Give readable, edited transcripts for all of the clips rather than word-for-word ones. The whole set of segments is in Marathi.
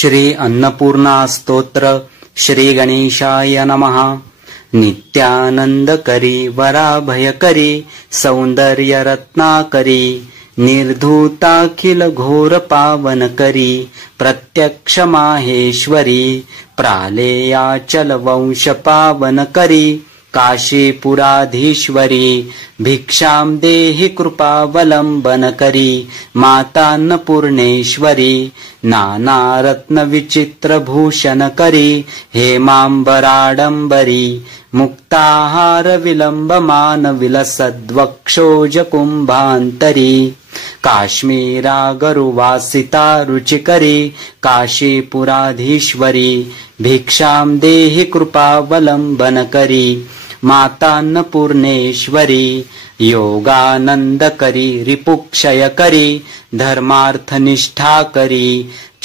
श्री अन्नपूर्णा स्तोत्र श्री गणेशाय नमः। नित्यानंदकरी वराभयकरी सौंदर्य रत्नाकरी निर्धूताखिल घोर पावनकरी प्रत्यक्ष माहेश्वरी प्रालेयाचल वंश पावनकरी काशीपुराधीश्वरी भिक्षां देहि कृपावलंबनकरी मातान्नपूर्णेश्वरी नानारत्न विचित्रभूषणकरी हेमांबराडंबरी मुक्ताहार विलंबमान विलसद्वक्षोज कुंभांतरी काश्मीरागरुवासिता रुचिकरी काशीपुराधीश्वरी भिक्षां देहि कृपावलंबनकरी मातान्नपूर्णेश्वरी योगानंदकरी रिपुक्षयकरी धर्मार्थनिष्ठाकरी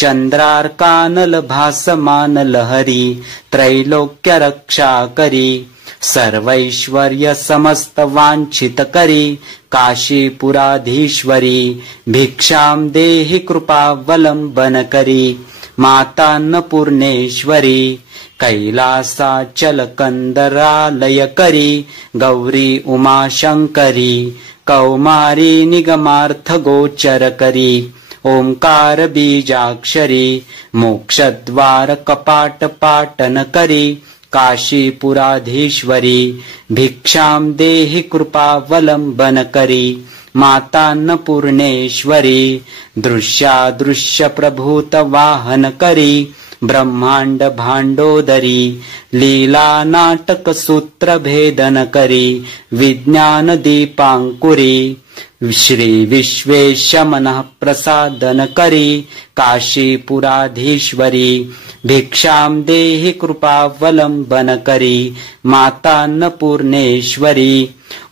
चंद्रार्कानल भासमान लहरी त्रैलोक्य रक्षाकरी सर्वैश्वर्य समस्त वांछितकरी काशीपुराधीश्वरी भिक्षां देहि कृपावलंबनकरी मातान्नपूर्णेश्वरी कैलासाचल कंदरालयकरी गौरी उमाशंकरी कौमारी निगमार्थ गोचरकरी ओंकार बीजाक्षरी मोक्षद्वार कपाट पाटनकरी काशीपुराधीश्वरी भिक्षां देहि कृपावलंबनकरी मातान्नपूर्णेश्वरी दृश्यादृश्य प्रभूत वाहनकरी ब्रह्मांड भांडोदरी लीला नाटक सूत्र भेदनकरी विज्ञान दीपांकुरी श्री विश्वेश मनः प्रसादनकरी काशीपुराधीश्वरी भिक्षां देहि कृपावलंबनकरी मातान्नपूर्णेश्वरी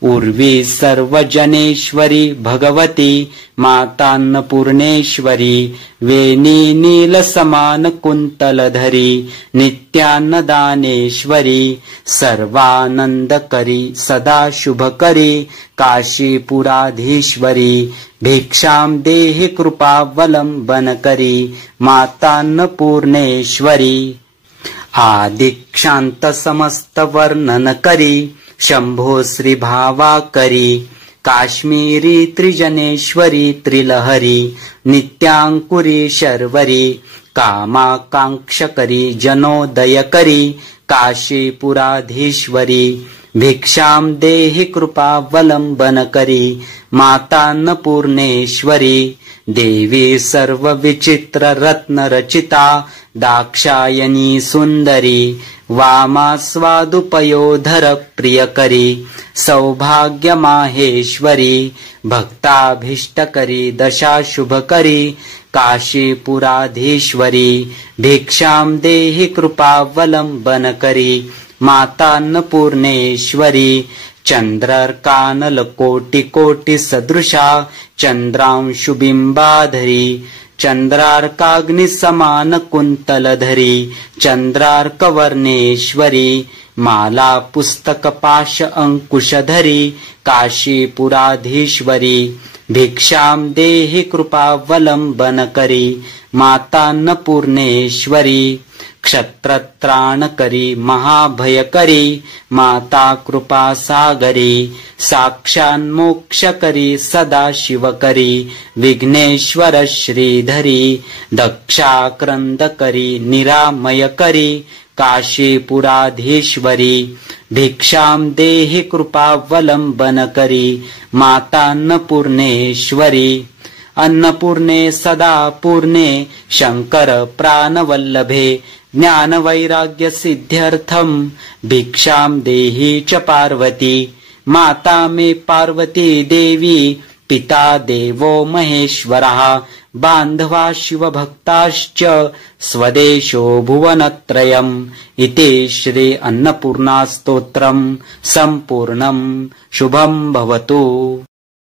उर्वी सर्वजनेश्वरी भगवती मातान्नपूर्णेश्वरी वेणी नील समान कुंतलधरी नित्यान्नदानेश्वरी सर्वानंदकरी सदा शुभकरी काशीपुराधीश्वरी भिक्षां देहि कृपावलंबनकरी मातान्नपूर्णेश्वरी आदिक्षांत समस्त वर्णनकरी शंभो श्री भावाकरी काश्मीरी त्रिजनेश्वरी त्रिलहरी नित्यांकुरी शर्वरी कामाकांक्षकरी जनोदयकरी काशीपुराधीश्वरी भिक्षां देहि कृपावलंबनकरी मातान्नपूर्णेश्वरी देवी सर्व विचित्र रत्न रचिता दाक्षायणी सुंदरी वामास्वादुपयोधर प्रियकरी सौभाग्य माहेश्वरी भक्ताभीष्टकरी दशाशुभकरी काशीपुराधीश्वरी भिक्षां देहि कृपावलंबनकरी मातान्नपूर्णेश्वरी चंद्रार्कानल कोटि कोटि सदृशा चंद्रांशुबिंबाधरी चंद्रार्काग्नि समान कुंतलधरी चंद्रार्कवर्णेश्वरी माला पुस्तक पाश अंकुशधरी काशीपुराधीश्वरी भिक्षां देहि कृपावलंबनकरी मातान्नपूर्णेश्वरी क्षत्रत्राणकरी महाभयकरी माता कृपा सागरी साक्षान्मोक्षकरी सदाशिवकरी विघ्नेश्वर श्रीधरी दक्षाक्रंदकरी निरामयकरी काशीपुराधीश्वरी भिक्षां देहि कृपावलंबनकरी मातान्नपूर्णेश्वरी अन्नपूर्णे सदा पूर्णे शंकर प्राणवल्लभे ज्ञानवैराग्य सिद्ध्यर्थं भिक्षां देहि च पार्वती माता मे पार्वती देवी पिता देवो महेश्वरः बान्धवा शिवभक्ताश्च स्वदेशो भुवनत्रयम् इति श्री अन्नपूर्णा स्तोत्रम् सम्पूर्णम् शुभं भवतु।